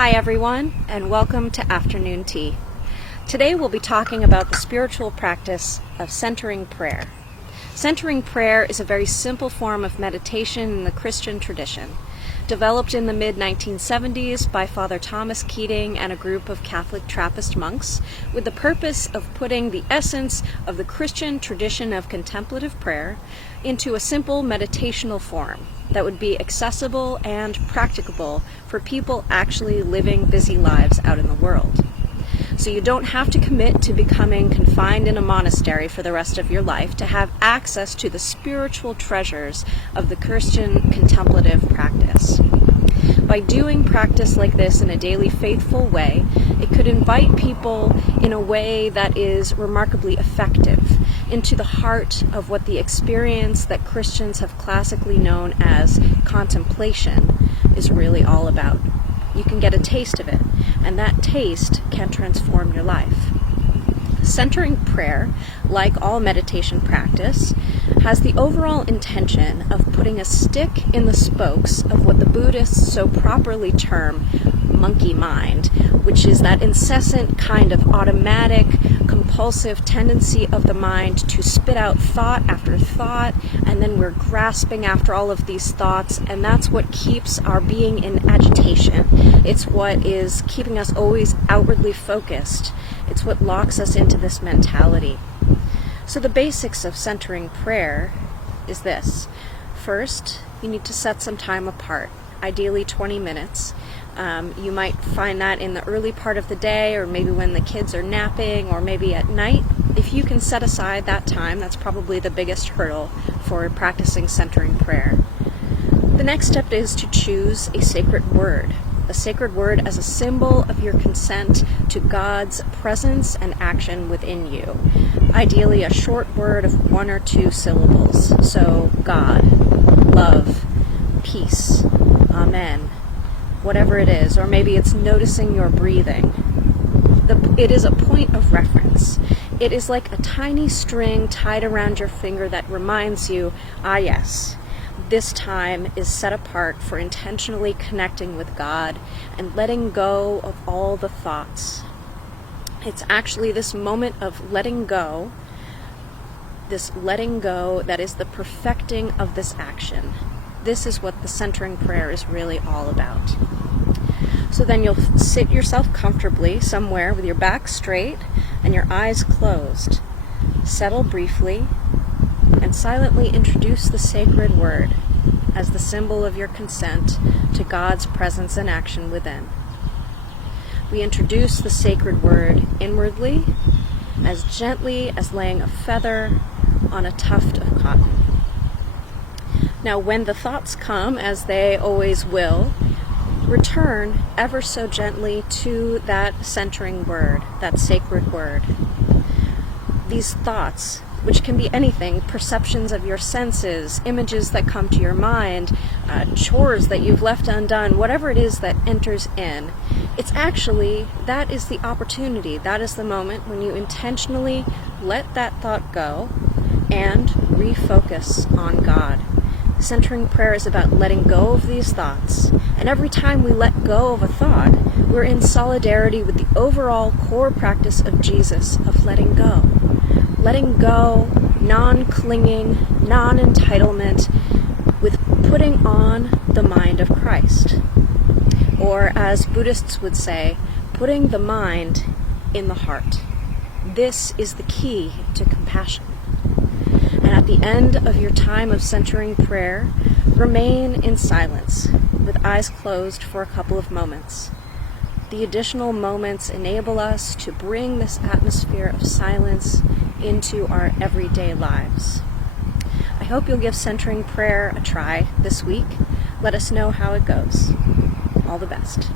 Hi everyone, and welcome to Afternoon Tea. Today we'll be talking about the spiritual practice of centering prayer. Centering prayer is a very simple form of meditation in the Christian tradition, developed in the mid-1970s by Father Thomas Keating and a group of Catholic Trappist monks, with the purpose of putting the essence of the Christian tradition of contemplative prayer into a simple meditational form that would be accessible and practicable for people actually living busy lives out in the world. So you don't have to commit to becoming confined in a monastery for the rest of your life to have access to the spiritual treasures of the Christian contemplative practice. By doing practice like this in a daily faithful way, it could invite people in a way that is remarkably effective into the heart of what the experience that Christians have classically known as contemplation is really all about. You can get a taste of it, and that taste can transform your life. Centering prayer, like all meditation practice, has the overall intention of putting a stick in the spokes of what the Buddhists so properly term monkey mind, which is that incessant kind of automatic, compulsive tendency of the mind to spit out thought after thought, and then we're grasping after all of these thoughts, and that's what keeps our being in agitation. It's what is keeping us always outwardly focused. It's what locks us into this mentality. So the basics of centering prayer is this. First, you need to set some time apart, ideally 20 minutes. You might find that in the early part of the day, or maybe when the kids are napping, or maybe at night. If you can set aside that time, that's probably the biggest hurdle for practicing centering prayer. The next step is to choose a sacred word as a symbol of your consent to God's presence and action within you. Ideally, a short word of 1 or 2 syllables. So, God, love, peace, amen, whatever it is, or maybe it's noticing your breathing. It is a point of reference. It is like a tiny string tied around your finger that reminds you, yes, this time is set apart for intentionally connecting with God and letting go of all the thoughts. It's actually this moment of letting go that is the perfecting of this action. This is what the centering prayer is really all about. So then you'll sit yourself comfortably somewhere with your back straight and your eyes closed. Settle briefly and silently introduce the sacred word as the symbol of your consent to God's presence and action within. We introduce the sacred word inwardly, as gently as laying a feather on a tuft of cotton. Now, when the thoughts come, as they always will, return ever so gently to that centering word, that sacred word. These thoughts, which can be anything, perceptions of your senses, images that come to your mind, chores that you've left undone, whatever it is that enters in, that is the opportunity, that is the moment when you intentionally let that thought go and refocus on God. Centering prayer is about letting go of these thoughts, and every time we let go of a thought, we're in solidarity with the overall core practice of Jesus of letting go. Letting go, non-clinging, non-entitlement, with putting on the mind of Christ. Or, as Buddhists would say, putting the mind in the heart. This is the key to compassion. And at the end of your time of centering prayer, remain in silence, with eyes closed for a couple of moments. The additional moments enable us to bring this atmosphere of silence into our everyday lives. I hope you'll give centering prayer a try this week. Let us know how it goes. All the best.